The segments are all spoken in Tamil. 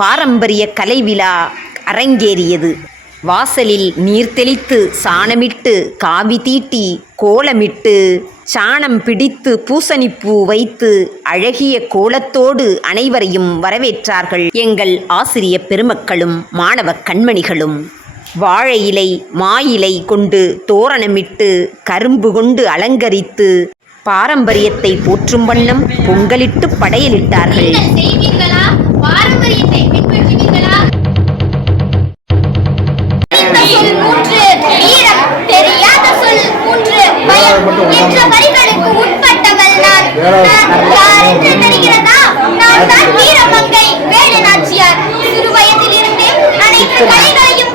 பாரம்பரிய கலைவிழா அரங்கேறியது. வாசலில் நீர் தெளித்து, சாணமிட்டு, காவி தீட்டி, கோலமிட்டு, சாணம் பிடித்து, பூசணிப்பூ வைத்து, அழகிய கோலத்தோடு அனைவரையும் வரவேற்றார்கள் எங்கள் ஆசிரிய பெருமக்களும் மாணவ கண்மணிகளும். வாழை இலை, மா இலை கொண்டு தோரணமிட்டு, கரும்பு கொண்டு அலங்கரித்து, பாரம்பரியத்தை போற்றும் வண்ணம் பொங்கலிட்டு படையலிட்டார்கள்.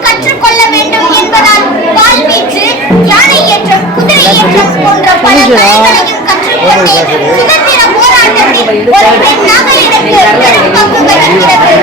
கற்றுக்கொள்ள வேண்டும் என்பதால் வாள்வீச்சு, யானை ஏற்றம், குதிரை ஏற்றம் போன்ற பல கலைகளையும் கற்றுக்கொண்டு சுதந்திர போராட்டத்தில் ஒரு பெண்ணாக எனக்கு பெரும் பங்கு வகிக்கிறது.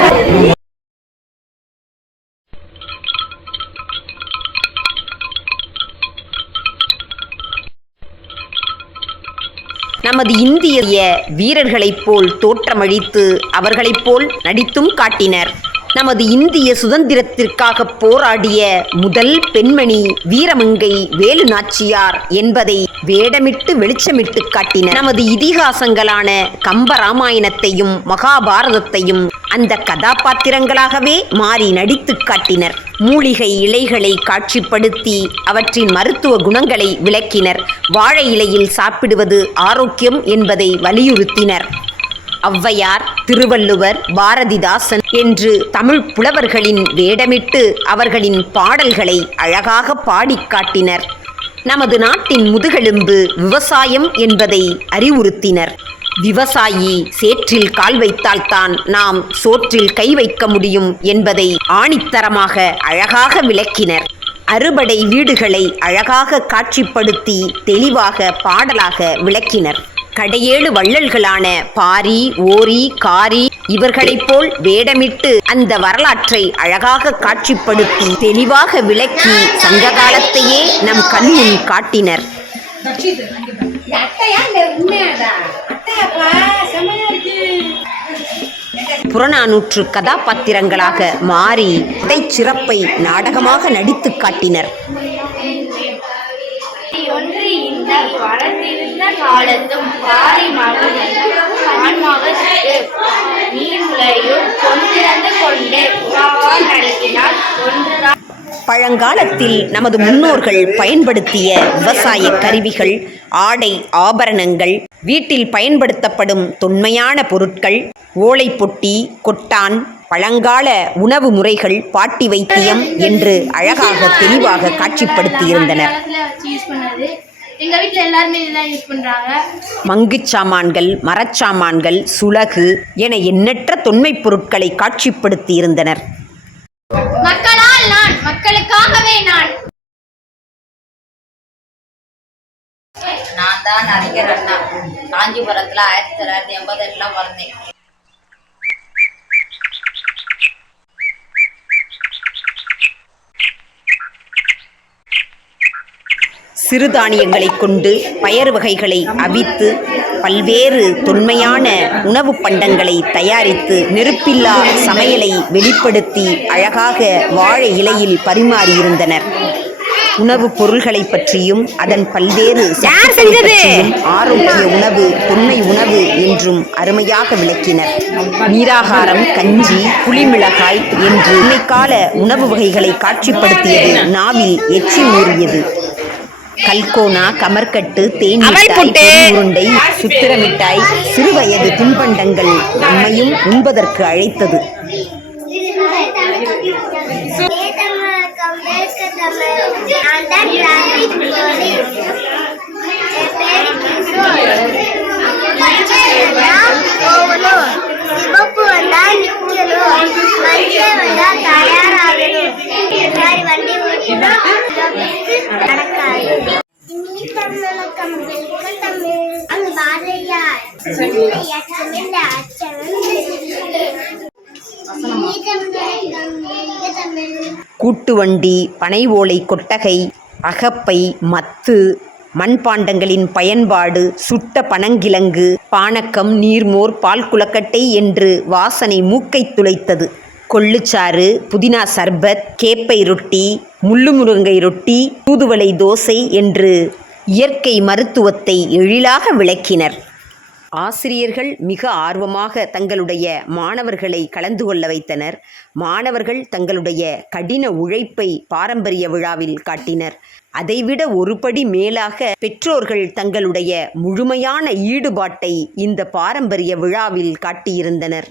நமது இந்திய வீரர்களைப் போல் தோற்றமளித்து அவர்களைப் போல் நடித்தும் காட்டினர். நமது இந்திய சுதந்திரத்திற்காக போராடிய முதல் பெண்மணி வீரமங்கை வேலு நாச்சியார் என்பதை வேடமிட்டு வெளிச்சமிட்டு காட்டினர். நமது இதிகாசங்களான கம்பராமாயணத்தையும் மகாபாரதத்தையும் அந்த கதாபாத்திரங்களாகவே மாறி நடித்து காட்டினர். மூலிகை இலைகளை காட்சிப்படுத்தி அவற்றின் மருத்துவ குணங்களை விளக்கினர். வாழை இலையில் சாப்பிடுவது ஆரோக்கியம் என்பதை வலியுறுத்தினர். ஔவையார், திருவள்ளுவர், பாரதிதாசன் என்று தமிழ் புலவர்களின் வேடமிட்டு அவர்களின் பாடல்களை அழகாக பாடிக் காட்டினர். நமது நாட்டின் முதுகெலும்பு விவசாயம் என்பதை அறிவுறுத்தினர். விவசாயி சேற்றில் கால் வைத்தால்தான் நாம் சோற்றில் கை வைக்க முடியும் என்பதை ஆணித்தரமாக அழகாக விளக்கினர். அறுபடை வீடுகளை அழகாக காட்சிப்படுத்தி தெளிவாக பாடலாக விளக்கினர். கடையேழு வள்ளல்களான பாரி, ஓரி, காரி இவர்களைப் போல் வேடமிட்டு அந்த வரலாற்றை அழகாக காட்சிப்படுத்தி தெளிவாக விளக்கி சங்க காலத்தையே நம் கண்முன் காட்டினர். புறநானூற்று கதாபாத்திரங்களாக மாறி சிறப்பை நாடகமாக நடித்து காட்டினர். காலத்தும் பாரி பழங்காலத்தில் நமது முன்னோர்கள் பயன்படுத்திய விவசாய கருவிகள், ஆடை ஆபரணங்கள், வீட்டில் பயன்படுத்தப்படும் தொன்மையான பொருட்கள், ஓலைப்பொட்டி, கொட்டான், பழங்கால உணவு முறைகள், பாட்டி வைத்தியம் என்று அழகாக தெளிவாக காட்சிப்படுத்தியிருந்தனர். எங்க வீட்ல எல்லாரும் இதெல்லாம் யூஸ் பண்றாங்க. மங்குச் சாமான்கள், மரச்சாமான்கள், சுலகு என எண்ணற்ற தொன்மை பொருட்களை காட்சிப்படுத்தி இருந்தனர். மக்களால் நான், மக்களுக்காகவே நான். நான் தான் நடிகர் அண்ணா. காஞ்சிபுரத்துல 1988 வந்தேன். சிறுதானியங்களை கொண்டு பயறு வகைகளை அவித்து பல்வேறு தொன்மையான உணவு பண்டங்களை தயாரித்து நெருப்பில்லா சமையலை வெளிப்படுத்தி அழகாக வாழை இலையில் பரிமாறியிருந்தனர். உணவுப் பொருள்களை பற்றியும் அதன் பல்வேறு பற்றியும் ஆரோக்கிய உணவு, தொன்மை உணவு என்றும் அருமையாக விளக்கினர். நீராகாரம், கஞ்சி, புளிமிளகாய் என்று இன்மைக்கால உணவு வகைகளை காட்சிப்படுத்தியது நாவில் எச்சி ஊறியது. கல்கோனா, கமர்கட்டு, தேன் மிட்டாய், உருண்டை, சுத்திர மிட்டாய், சிறுவயது தின்பண்டங்கள் நம்மையும் உண்பதற்கு அழைத்தது. கூட்டுவண்டி, பனை ஓலை கொட்டகை, அகப்பை, மத்து, மண்பாண்டங்களின் பயன்பாடு, சுட்ட பனங்கிழங்கு, பானக்கம், நீர்மோர், பால் குளக்கட்டை என்று வாசனை மூக்கை துளைத்தது. கொள்ளுச்சாறு, புதினா சர்பத், கேப்பை ரொட்டி, முள்ளு முருங்கை ரொட்டி, தூதுவளை தோசை என்று இயற்கை மருத்துவத்தை எழிலாக விளக்கினர். ஆசிரியர்கள் மிக ஆர்வமாக தங்களுடைய மாணவர்களை கலந்து கொள்ள வைத்தனர். மாணவர்கள் தங்களுடைய கடின உழைப்பை பாரம்பரிய விழாவில் காட்டினர். அதைவிட ஒருபடி மேலாக பெற்றோர்கள் தங்களுடைய முழுமையான ஈடுபாட்டை இந்த பாரம்பரிய விழாவில் காட்டியிருந்தனர்.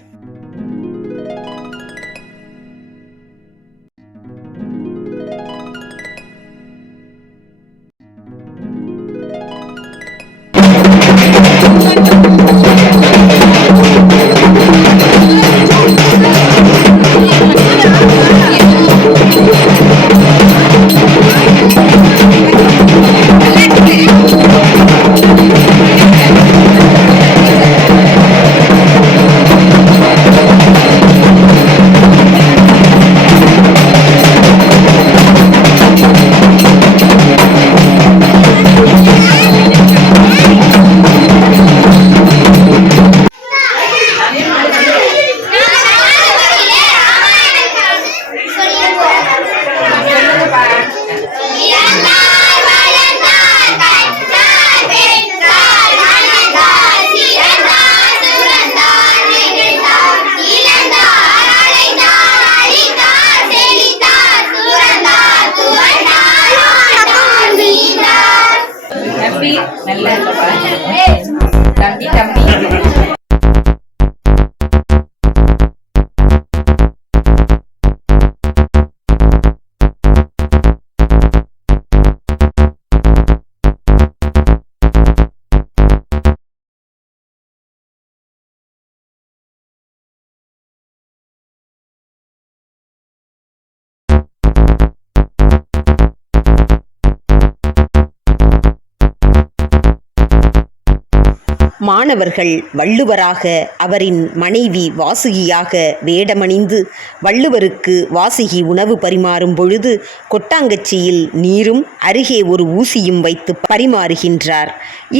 மாணவர்கள் வள்ளுவராக, அவரின் மனைவி வாசுகியாக வேடமணிந்து வள்ளுவருக்கு வாசுகி உணவு பரிமாறும் பொழுது கொட்டாங்கச்சியில் நீரும் அருகே ஒரு ஊசியும் வைத்து பரிமாறுகின்றார்.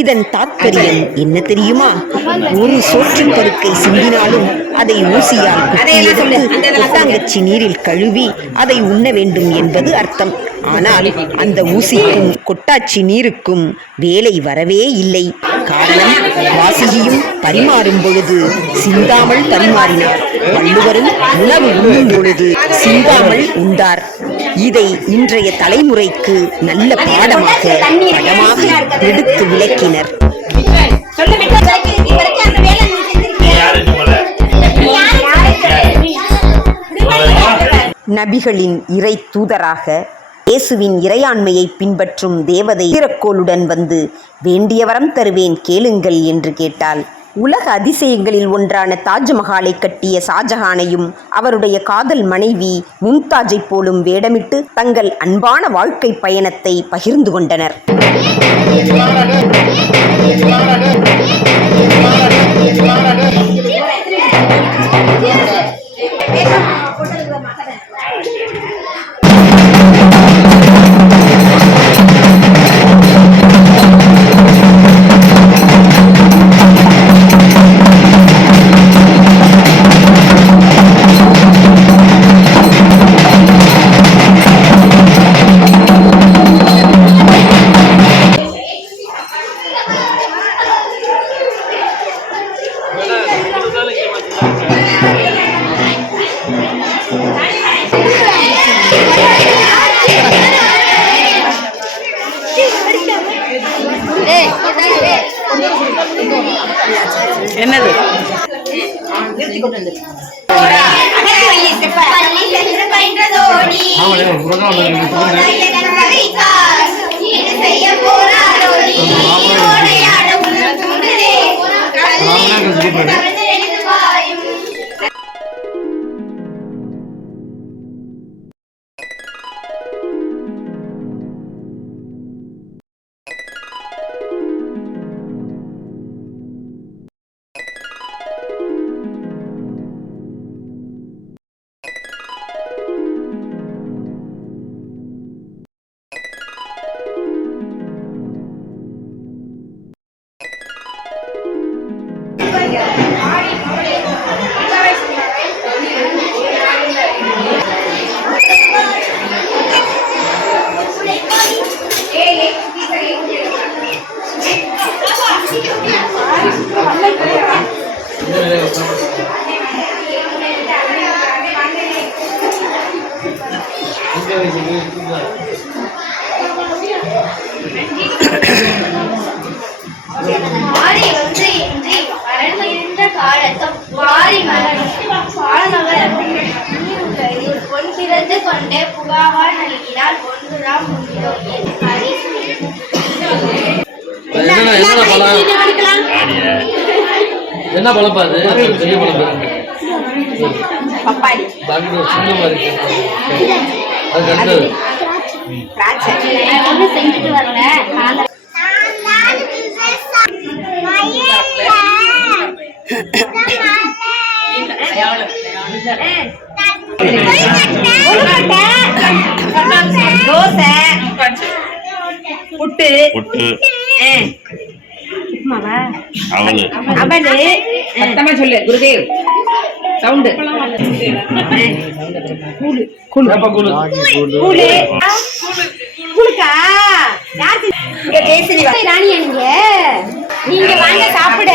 இதன் தாத்பரியம் என்ன தெரியுமா? ஒரு சோற்றுப் பருக்கை சிந்தினாலும் அதை ஊசியால் குத்தியெடுத்து கொட்டாங்கச்சி நீரில் கழுவி அதை உண்ண வேண்டும் என்பது அர்த்தம். ஆனால் அந்த ஊசிக்கும் கொட்டாச்சி நீருக்கும் வேலை வரவே இல்லை. காரணம், வாசுகியும் பரிமாறும் பொழுது சிந்தாமல் பரிமாறினார். வள்ளுவரும் உணவு உண்ணும் பொழுது சிந்தாமல் உண்டார். இதை இன்றைய தலைமுறைக்கு நல்ல பாடமாக படமாக எடுத்து விளக்கினர். நபிகளின் இறை தூதராக இயேசுவின் இறையாண்மையை பின்பற்றும் தேவதை திறக்கோளுடன் வந்து வேண்டிய வரம் தருவேன் கேளுங்கள் என்று கேட்டாள். உலக அதிசயங்களில் ஒன்றான தாஜ்மஹாலை கட்டிய ஷாஜஹானையும் அவருடைய காதல் மனைவி மும்தாஜை போலும் வேடமிட்டு தங்கள் அன்பான வாழ்க்கை பயணத்தை பகிர்ந்து கொண்டனர். என்னது மாறி ஒன்று இன்றி வளர்ந்திருந்த காலத்தும் மாறி மாணவர் பொன் பிறந்து கொண்டே புகாவா நல்கினால் ஒன்றுதான் முந்தியோ என்ன பழம் பாது பெரிய பழம் பப்பாளி சின்னமா இருக்கு அது கண்டது செஞ்சுட்டு வரல தோசை புட்டு அவலு சத்தமா சொல்லு குருதேவ் சவுண்டு கூழுக்கா யார் ராணியா நீங்க வாங்க சாப்பிட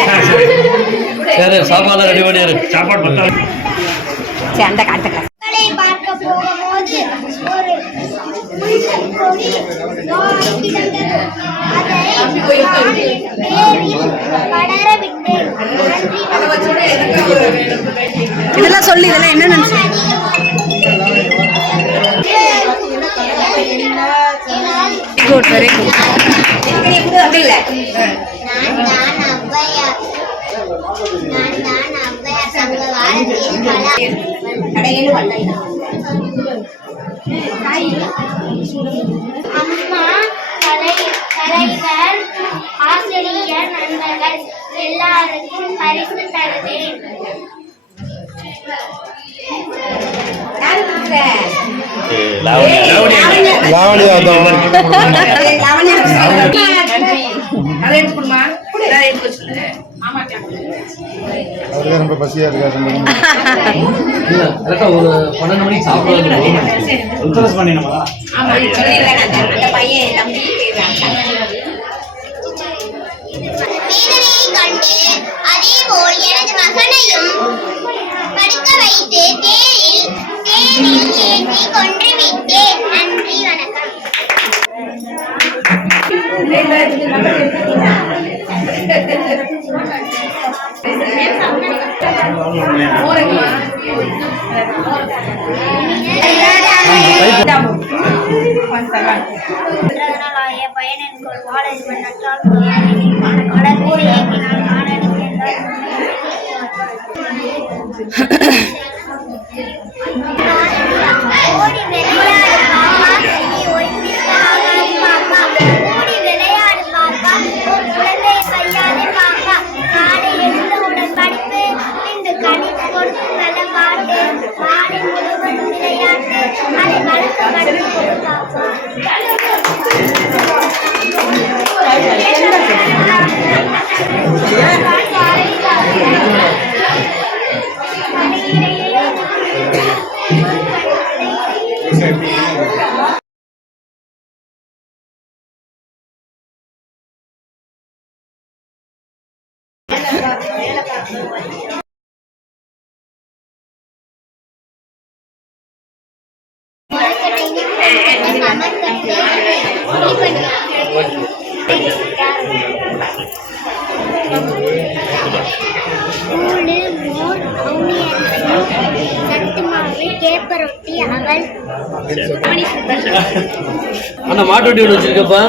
சரி சாப்பாடு ரெடி பண்ணியாரு சாப்பாடு பத்தா சரி அந்த காட்டுக்க பார்க்க போகும்போது ஒரு கொடி கிடந்தது. அதை படர விட்டேன். இதெல்லாம் சொல்லு இதெல்லாம் என்ன குட் வெரி குட் அம்மா தலைவர் ஆசிரியர் நண்பர்கள் எல்லாருக்கும் பரிசு தருவேன். ரொம்ப பசியா இருக்காரு. ஒரு 12 மணிக்கு சாப்பிடுவாங்க. அதேபோல் எனது மகனையும் படுக்க வைத்து தேரில் ஏற்றி கொன்று விட்டேன். நன்றி, வணக்கம். பயனென்கொள் வாழறிவன் நற்றால் கடல் ஊர் இயக்கினால் காணடி ஓடி விளையாடு பாப்பா, நீ ஓய்ந்திருக்காமல் பாப்பா. ஓடி விளையாடு பாப்பா, உன் குழந்தையை கையாலே பாப்பா. காலை எழுந்தவுடன் படிப்பு, பின்பு கணித்து கொடுத்து நல்ல பாட்டு, மாலை முழுவதும் விளையாட்டு, அதை வளர்த்து படித்து கொடு பாப்பா. அண்ணா மாட்டு வண்டி ஒன்று வச்சிருக்கப்பா.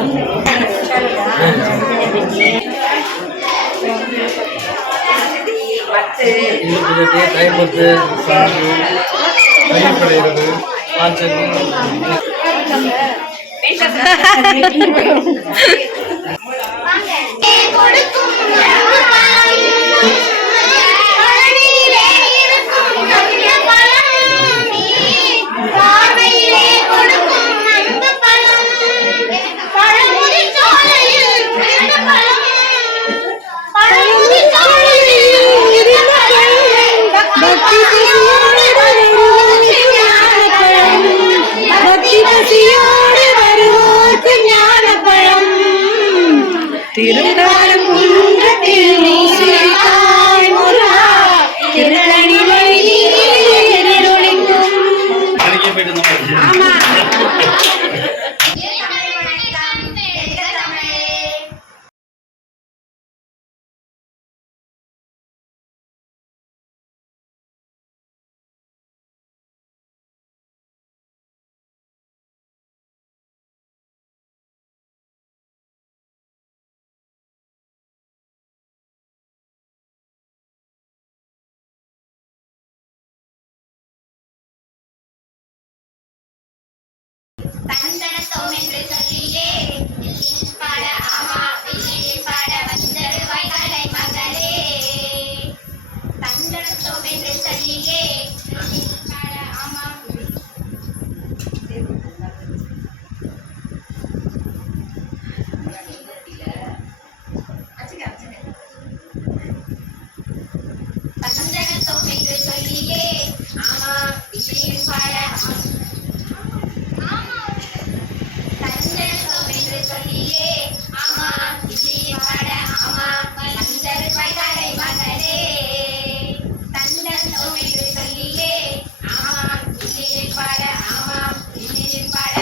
ஆமா தந்தனத்தோம் என்று சொல்லியே பாட ஆமா பாட வந்தருவாய் கலை மகளே தந்தனத்தோம் என்று சொல்லியே பாட ஆமா தந்தனத்தோம் என்று சொல்லியே ஆமா பாட தந்தனத்தோம் என்று சொல்லியே ஆமா பாட ஆமா வந்தருவாய் கலை மகளே தந்தனத்தோம் என்று சொல்லியே ஆமா பாட ஆமா பாட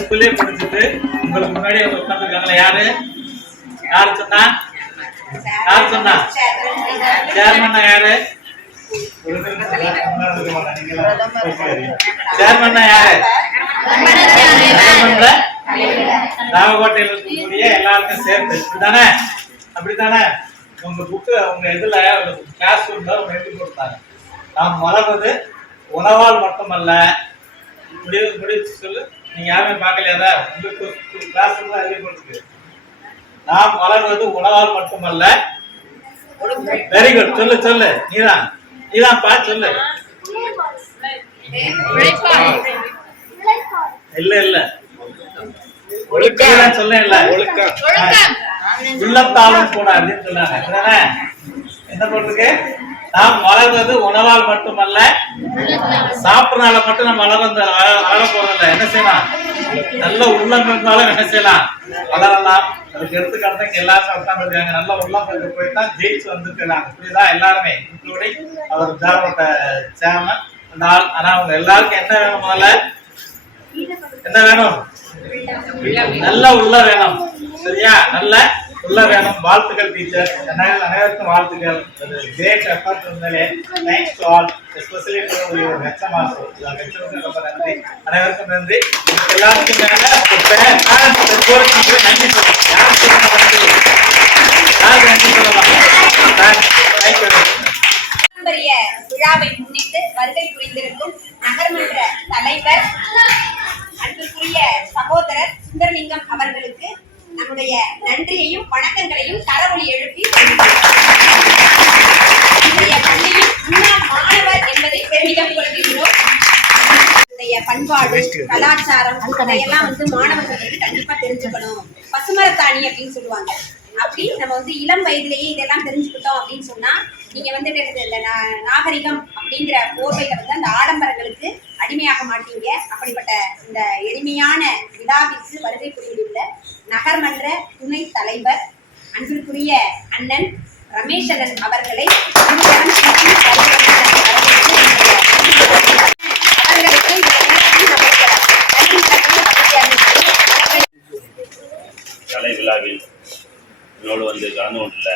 ஸ்கூல்லே படிச்சுட்டு உங்களுக்கு முன்னாடி வந்து உட்காந்துருக்காங்களா யாரு யாரு சொன்னா சேர்மன்னா யாரு சேர்மன்னா யாரு நாகக்கோட்டையில் இருக்கக்கூடிய எல்லாருக்கும் சேர்த்து அப்படித்தானே அப்படித்தானே உங்க புக்கு உங்க இதுல கிளாஸ் ரூம்ல உங்க எழுதி கொடுத்தாங்க நாம் வளர்வது உணவால் மட்டுமல்ல முடிவு சொல்லு நீங்க யாருமே பார்க்கலையாதா உங்களுக்கு கிளாஸ் ரூம்ல எழுதி கொடுத்துருக்கு நாம் வளர்வது உணவால் மட்டுமல்ல வெரி குட் சொல்லு சொல்லு நீதான் பாத்து சொல்லு இல்ல ஒழுக்கம் சொல்ல இல்ல உள்ளத்தாலும் கூட அப்படின்னு சொன்னாங்க என்ன போட்டிருக்கு நாம் வளர்வது உணவால் மட்டுமல்ல சாப்பிடறனால மட்டும் நம்ம வளர போறதில்ல என்ன செய்யலாம் நல்ல உள்ளம் இருந்தாலும் என்ன செய்யலாம் வளரலாம் அதுக்கு எடுத்துக்காட்டு எல்லாரும் உட்காந்துருக்காங்க நல்ல உள்ளம் போய் தான் ஜெயிச்சு வந்துருக்காங்க புரியுதா எல்லாருமே இன்க்ளூடிங் அவர் ஜாரோட்ட சேர்மன் அந்த ஆள் ஆனா அவங்க எல்லாருக்கும் என்ன வேணும் முதல்ல என்ன வேணும் நல்ல உள்ள வேணும் சரியா நல்ல உள்ள வேணும் வாழ்த்துக்கள் டீச்சர் அனைவருக்கும் வாழ்த்துக்கள் கிரேட் எஃபர்ட் இருந்தாலே thanks to all especially to your HM also ரொம்ப நன்றி அனைவருக்கும் நன்றி எல்லாருக்கும் நன்றி பாரம்பரிய விழாவை முன்னிட்டு வருகை புரிந்திருக்கும் நகர்மன்ற தலைவர் அன்புக்குரிய சகோதரர் சுந்தரலிங்கம் அவர்களுக்கு நம்முடைய நன்றியையும் வணக்கங்களையும் கரவொலி எழுப்பி பள்ளியில் முன்னாள் மாணவர் என்பதை பெருமிதம் கொள்கிறோம். பண்பாடு கலாச்சாரம் அதையெல்லாம் மாணவர்களுக்கு கண்டிப்பா தெரிஞ்சுக்கணும். பசுமரத்தாணி அப்படின்னு சொல்லுவாங்க. அப்படி நம்ம இளம் வயதிலேயே இதெல்லாம் தெரிஞ்சுக்கிட்டோம் அப்படின்னு சொன்னா நீங்க இந்த நாகரிகம் அப்படிங்கிற போர்வையில அந்த ஆடம்பரங்களுக்கு அடிமையாக மாட்டீங்க. அப்படிப்பட்ட இந்த எளிமையான விழாவிற்கு வருகை புரிந்துள்ள நகர்மன்ற துணை தலைவர் அன்பிற்குரிய அண்ணன் ரமேஷன் அவர்களை கலை விழாவில் என்னோடு கலந்து கொண்டுள்ள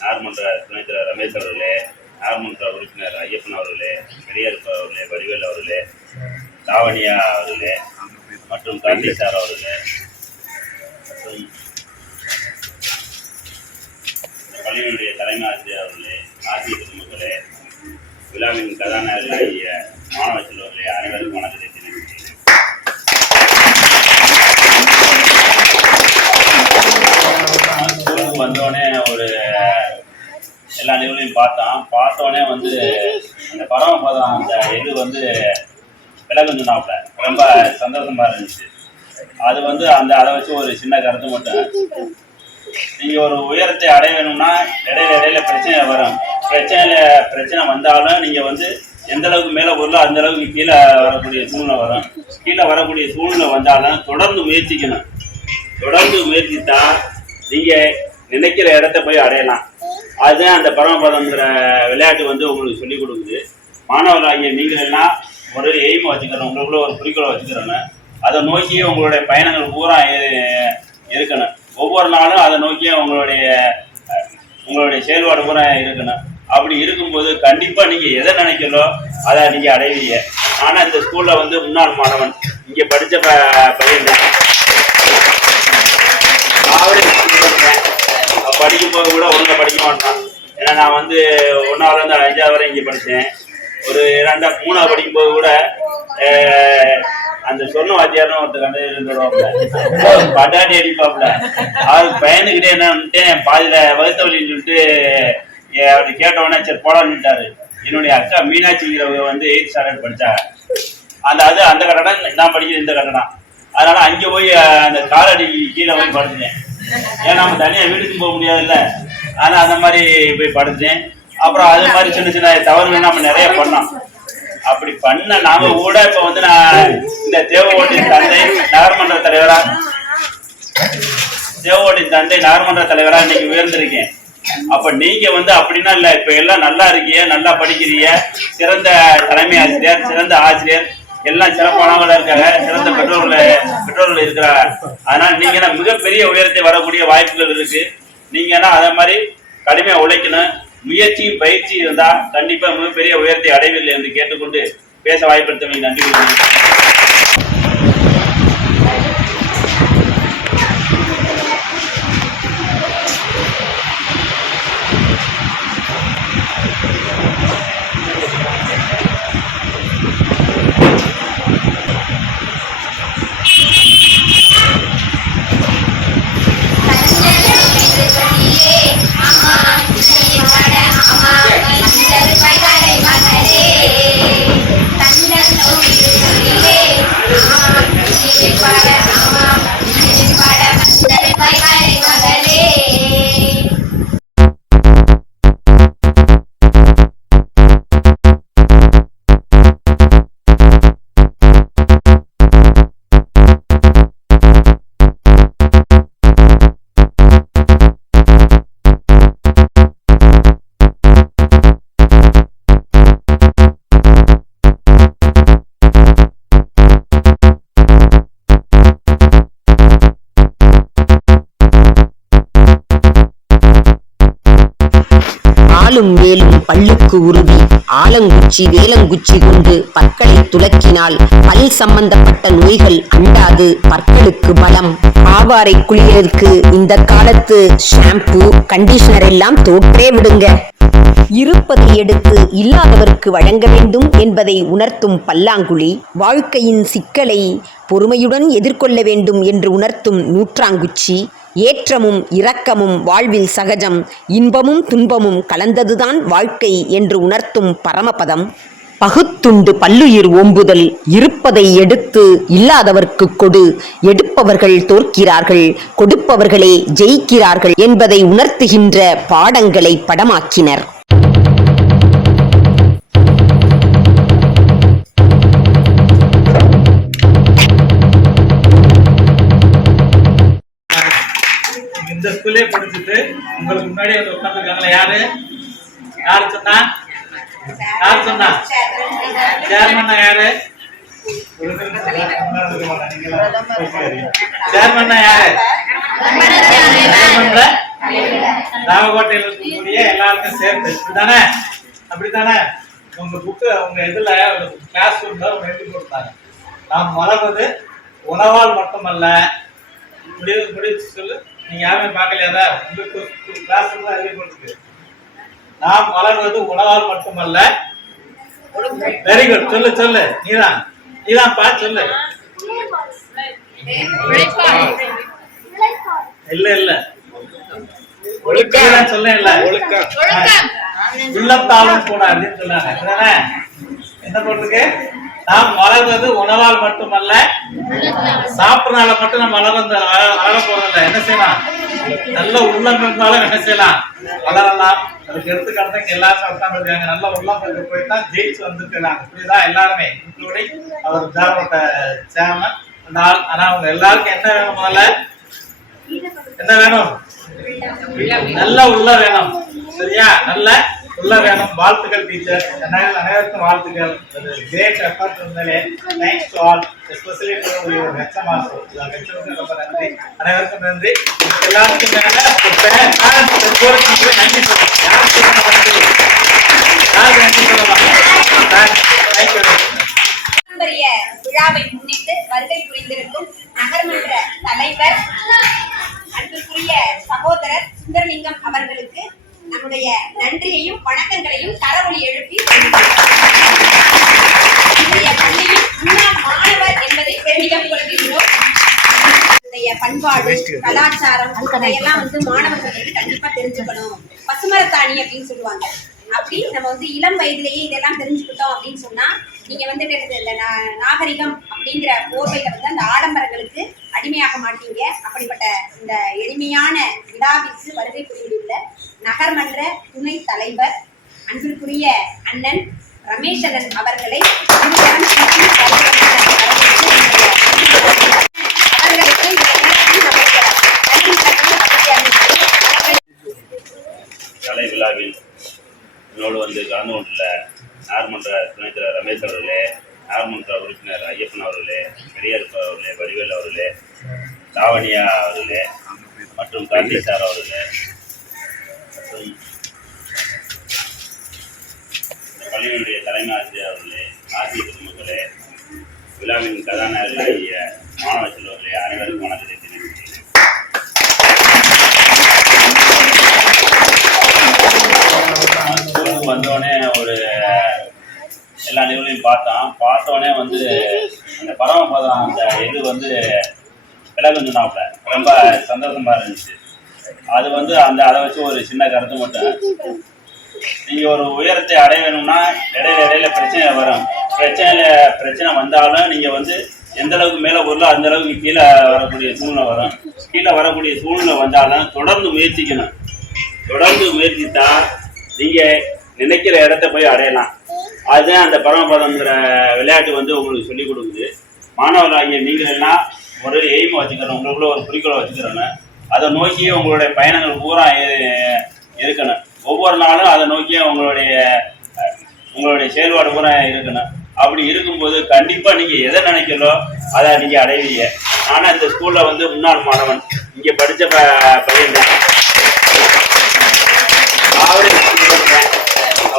நாகர்மன்ற துணைத் தலைவர் ரமேஷ் அவர்களே, நாகர்மன்ற உறுப்பினர் ஐயப்பன் அவர்களே, பெரியார் அவர்களே, வடிவேல் அவர்களே, லாவணியா அவர்களே மற்றும் காந்தி சார் அவர்களே மற்றும் பள்ளியினுடைய தலைமை ஆசிரியர் அவர்களே, ஆசிரியர் குடும்பங்களே, விழாவின் கதாநாயகர்களாகிய மாணவ செல்வர்களே, அனைவருக்கும் வணக்கத்தை தெரிவிக்கிறேன். வந்தோடனே எல்லா நிகழ்வையும் பார்த்தோடனே அந்த பரமபதம் அந்த இது விலகுனாப்ல ரொம்ப சந்தோஷமா இருந்துச்சு. அது அதை வச்சு ஒரு சின்ன கருத்து மட்டும், நீங்க ஒரு உயரத்தை அடைய வேணும்னா இடையில பிரச்சனை வரும். பிரச்சனை வந்தாலும் நீங்க எந்த அளவுக்கு மேல பொருளோ அந்த அளவுக்கு கீழே வரக்கூடிய சூழ்நிலை வரும். கீழே வரக்கூடிய சூழ்நிலை வந்தாலும் தொடர்ந்து முயற்சிக்கணும். தொடர்ந்து முயற்சித்தா நீங்க நினைக்கிற இடத்த போய் அடையலாம். அதுதான் அந்த பரமபதம்ங்கிற விளையாட்டு உங்களுக்கு சொல்லிக் கொடுக்குது. மாணவர்களாகிய நீங்கள் எல்லாம் ஒரு எய்மை வச்சுக்கிறோம், உங்களுக்குள்ள ஒரு குறிக்கோளை வச்சுக்கிறோன்னு அதை நோக்கியே உங்களுடைய பயணங்கள் பூரா இருக்கணும். ஒவ்வொரு நாளும் அதை நோக்கியே உங்களுடைய செயல்பாடு பூரா இருக்கணும். அப்படி இருக்கும்போது கண்டிப்பா நீங்க எதை நினைக்கிறோ அதை நீங்க அடைவீங்க. ஆனா இந்த ஸ்கூல்ல முன்னாள் மாணவன் இங்க படிச்ச பையன் படிக்கும்போது கூட ஒழுங்கா படிக்க மாட்டான். ஏன்னா நான் வந்து 1ஆவதுலேருந்து 5ஆவது வரை இங்கே படித்தேன். ஒரு 3ஆவது படிக்கும்போது கூட அந்த சொன்ன வாத்தியாரும் ஒருத்தர் கண்டு பட்டாடி அடிப்பாப்புல. அவருக்கு பையனுக்கிட்டே என்னன்ட்டு பாதியில வகுத்த வழின்னு சொல்லிட்டு அப்படி கேட்டவுடனே சரி போடான்னுட்டாரு. என்னுடைய அக்கா மீனாட்சிங்கிறவங்க வந்து 8th ஸ்டாண்டர்ட் படிச்சாங்க. அந்த கட்டடம் நான் படிக்கிறது இந்த கட்டடம். அதனால அங்கே போய் அந்த காலடி கீழே போய் படுத்துட்டேன். ஏன்னா நம்ம தனியாக வீட்டுக்கு போக முடியாதுல்ல, ஆனால் அந்த மாதிரி போய் படுத்துட்டேன். அப்புறம் அது மாதிரி சின்ன சின்ன தவறுகள் நம்ம நிறைய பண்ணோம். அப்படி பண்ண நாம கூட இப்ப வந்து நான் இந்த தேவகோட்டின் தந்தை நகர்மன்ற தலைவரா இன்னைக்கு உயர்ந்திருக்கேன். அப்ப நீங்க வந்து அப்படின்னா இல்ல, இப்ப எல்லாம் நல்லா இருக்கீங்க, நல்லா படிக்கிறீங்க, சிறந்த தலைமை ஆசிரியர், சிறந்த ஆசிரியர், எல்லாம் சிறப்பானவங்களா இருக்காங்க, சிறந்த பெற்றோர்கள் இருக்கிறாங்க. அதனால நீங்க மிகப்பெரிய உயரத்தை வரக்கூடிய வாய்ப்புகள் இருக்கு. நீங்கன்னா அதே மாதிரி கடுமையா உழைக்கணும். முயற்சி பயிற்சி இருந்தா கண்டிப்பா மிகப்பெரிய உயரத்தை அடைவதில்லை என்று கேட்டுக்கொண்டு பேச வாய்ப்படுத்தவங்க நன்றி. ஆளும் வேலும் பல்லுக்கு உறுதி, ஆலங்குச்சி வேலங்குச்சி கொண்டு பற்களை துலக்கினால் பல் சம்பந்தப்பட்ட நோய்கள் அண்டாது, பற்களுக்கு பலம். ஆவாரை குளியலுக்கு இந்த காலத்து ஷாம்பு கண்டிஷனர் எல்லாம் தோற்றே விடுங்க. இருப்பதை எடுத்து இல்லாதவருக்கு வழங்க வேண்டும் என்பதை உணர்த்தும் பல்லாங்குழி, வாழ்க்கையின் சிக்கலை பொறுமையுடன் எதிர்கொள்ள வேண்டும் என்று உணர்த்தும் நூற்றாங்குச்சி, ஏற்றமும் இரக்கமும் வாழ்வில் சகஜம், இன்பமும் துன்பமும் கலந்ததுதான் வாழ்க்கை என்று உணர்த்தும் பரமபதம், பகுத்துண்டு பல்லுயிர் ஓம்புதல், இருப்பதை எடுத்து இல்லாதவர்க்கு கொடு, எடுப்பவர்கள் தோற்கிறார்கள், கொடுப்பவர்களே ஜெயிக்கிறார்கள் என்பதை உணர்த்துகின்ற பாடங்களை படமாக்கினர். இந்த ஸ்கூல்லே படிச்சுட்டு உங்களுக்கு முன்னாடி வந்து உட்காந்துருக்காங்களா? யாரு சொன்னா? சேர்மன்னா யாரு? சேர்மன்னா யாரு? நாகக்கோட்டையில் இருக்கக்கூடிய எல்லாருக்கும் சேர்த்து அப்படித்தானே? அப்படித்தானே? உங்க புக்கு உங்க இதுல கிளாஸ் ரூம்ல உங்க எழுதி கொடுத்தாங்க. நாம் வளர்வது உணவால் மட்டுமல்ல. முடிவு சொல்லு. நீங்க யாருமே பார்க்கலையாதா? உங்களுக்கு கிளாஸ் ரூம்ல எழுதி கொடுத்துருக்கு. நாம் வளர்வது உணவால் மட்டுமல்ல. Very good. சொல்லு. நீதான் பா சொல்லு. இல்ல ஒழுக்கம் சொல்ல இல்ல. உள்ளத்தாலும் கூட அப்படின்னு சொன்னாங்க. என்ன போட்டிருக்கு? நாம் வளர்வது உணவால் மட்டுமல்ல, சாப்பிடறதுனால மட்டும் நம்ம வளர போறதில்ல. என்ன செய்யலாம்? நல்ல உள்ளம் இருந்தாலும் என்ன செய்யலாம்? வளரலாம். அதுக்கு எடுத்துக்காட்டு இங்க எல்லாரும் உட்கார்ந்து இருக்காங்க. நல்ல உள்ளம் போய் தான் ஜெயிச்சு வந்துருக்காங்க. இப்படிதான் எல்லாருமே, இன்க்ளூடிங் அவர் ஜாரோட்ட சேர்மன் அந்த ஆள். ஆனா அவங்க எல்லாருக்கும் என்ன வேணும்? முதல்ல என்ன வேணும்? நல்ல உள்ள வேணும். சரியா? நல்ல உள்ள வேணும். வாழ்த்துக்கள் டீச்சர். அனைவருக்கும் வாழ்த்துக்கள். கிரேட் எஃபர்ட் இருந்தாலே. Thanks to all, especially to your HM also. ஹெச்எம்க்கு ரொம்ப நன்றி. அனைவருக்கும் நன்றி. எல்லாருக்கும் மேல நன்றி சொல்லுங்க. நன்றி சொல்லலாம். தேங்க்யூ. விழாவை முன்னிட்டு வருகை புரிந்திருக்கும் நகர்மன்ற தலைவர், அன்புக்குரிய சகோதரர் சுந்தரலிங்கம் அவர்களுக்கு நம்முடைய நன்றியையும் வணக்கங்களையும் கரவொலி எழுப்பி பள்ளியின் முன்னாள் மாணவர் என்பதை பெருமிதம் கொள்கிறோம். பண்பாடு கலாச்சாரம் அதையெல்லாம் மாணவர்கள் கண்டிப்பா தெரிஞ்சுக்கணும். பசுமரத்தாணி அப்படின்னு சொல்லுவாங்க. அப்படி நம்ம இளம் வயதிலேயே இதெல்லாம் தெரிஞ்சுக்கிட்டோம் அப்படின்னு சொன்னா நீங்க இந்த நாகரிகம் அப்படிங்கிற போர்வையில அந்த ஆடம்பரங்களுக்கு அடிமையாக மாட்டீங்க. அப்படிப்பட்ட இந்த எளிமையான விழாவிற்கு வருகை புரிந்துள்ள நகர்மன்ற துணை தலைவர் அன்பிற்குரிய அண்ணன் ரமேஷன் அவர்களை கலை விழாவில் என்னோடு கலந்து கொண்டுள்ள நாகர்மன்ற துணைத் தலைவர் ரமேஷ் அவர்களே, நாகர்மன்ற உறுப்பினர் ஐயப்பன் அவர்களே, பெரியார் அவர்களே, வடிவேல் அவர்களே, லாவணியா அவர்களே மற்றும் காந்தி சார் அவர்களே மற்றும் பள்ளியினுடைய தலைமை ஆசிரியர் அவர்களே, ஆசிரியர் குடும்பங்களே, விழாவின் கதாநாயகர்களாகிய மாணவ செல்வர்களே, அனைவருக்கும் வணக்கத்தை தெரிவிக்கிறேன். வந்தோடனே எல்லா நிகழ்வையும் பார்த்தோடனே அந்த பரமபதம் அந்த இது விலகுனாப்புல ரொம்ப சந்தோஷமா இருந்துச்சு. அது அதை வச்சு ஒரு சின்ன கருத்து மட்டும், நீங்க ஒரு உயரத்தை அடைய வேணும்னா இடையில பிரச்சனை வரும். பிரச்சனை வந்தாலும் நீங்க எந்த அளவுக்கு மேல பொருளோ அந்த அளவுக்கு கீழே வரக்கூடிய சூழ்நிலை வரும். கீழே வரக்கூடிய சூழ்நிலை வந்தாலும் தொடர்ந்து முயற்சிக்கணும். தொடர்ந்து முயற்சித்தா நீங்க நினைக்கிற இடத்த போய் அடையலாம். அதுதான் அந்த பரமபதம்ங்கிற விளையாட்டு உங்களுக்கு சொல்லிக் கொடுக்குது. மாணவர்களாகிய நீங்கள் எல்லாம் ஒரு எய்மை வச்சுக்கிறோம், உங்களுக்குள்ள ஒரு குறிக்கோளை வச்சுக்கிறோன்னு அதை நோக்கியே உங்களுடைய பயணங்கள் பூரா இருக்கணும். ஒவ்வொரு நாளும் அதை நோக்கியே உங்களுடைய செயல்பாடு பூரா இருக்கணும். அப்படி இருக்கும்போது கண்டிப்பா நீங்க எதை நினைக்கிறோ அதை நீங்க அடைவீங்க. ஆனா இந்த ஸ்கூல்ல முன்னாள் மாணவன் இங்க படிச்ச பையன்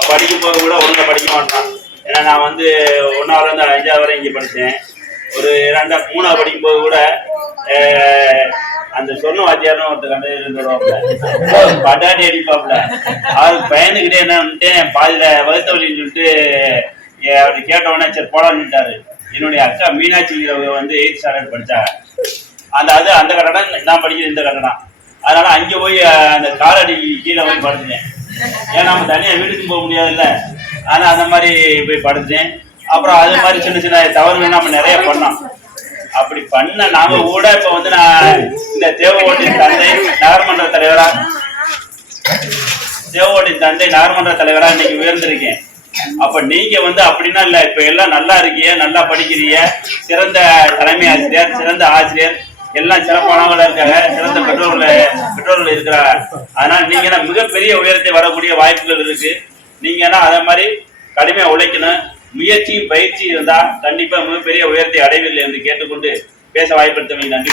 படிக்கும்போது கூட ஒழுங்கா படிக்க மாட்டான். ஏன்னா நான் 1ஆவதுல இருந்து 5ஆவது வரை இங்கே படித்தேன். ஒரு 3ஆவது படிக்கும்போது கூட அந்த சொன்ன வாத்தியார்னு ஒருத்தர் கண்டு இருந்துடுவாப்புல, பட்டாடி அடிப்பாப்புல. அவருக்கு பையனுக்கிட்டே என்னன்ட்டு பாதியில வகுத்த வழின்னு சொல்லிட்டு அவர் கேட்டவுடனே சரி போடான்னுட்டாரு. என்னுடைய அக்கா மீனாட்சி 8th ஸ்டாண்டர்ட் படிச்சாங்க. அந்த கட்டடம் நான் படிக்கிறது இந்த கட்டடம். அதனால அங்கே போய் அந்த காலடி கீழே போய் படுத்துட்டேன். ஏன்னா நம்ம தனியாக வீட்டுக்கு போக முடியாதுல்ல. ஆனால் அந்த மாதிரி போய் படுத்தேன். அப்புறம் அது மாதிரி சின்ன சின்ன தவறுகள் நம்ம நிறைய பண்ணோம். அப்படி பண்ண நாம கூட இப்போ நான் இந்த தேவகோட்டின் தந்தை நகர்மன்ற தலைவரா இன்னைக்கு உயர்ந்திருக்கேன். அப்ப நீங்க அப்படின்னா இல்ல, இப்ப எல்லாம் நல்லா இருக்கீங்க, நல்லா படிக்கிறீங்க, சிறந்த தலைமை ஆசிரியர், சிறந்த ஆசிரியர், எல்லாம் சிறப்பானவங்களா இருக்காங்க, சிறந்த பெற்றோர்கள் இருக்கிறாங்க. அதனால நீங்க மிகப்பெரிய உயரத்தை வரக்கூடிய வாய்ப்புகள் இருக்கு. நீங்க அதே மாதிரி கடுமையா உழைக்கணும். முயற்சி பயிற்சி இருந்தா கண்டிப்பா மிகப்பெரிய உயரத்தை அடைவதில்லை என்று கேட்டுக்கொண்டு பேச வாய்ப்படுத்தவங்க நன்றி.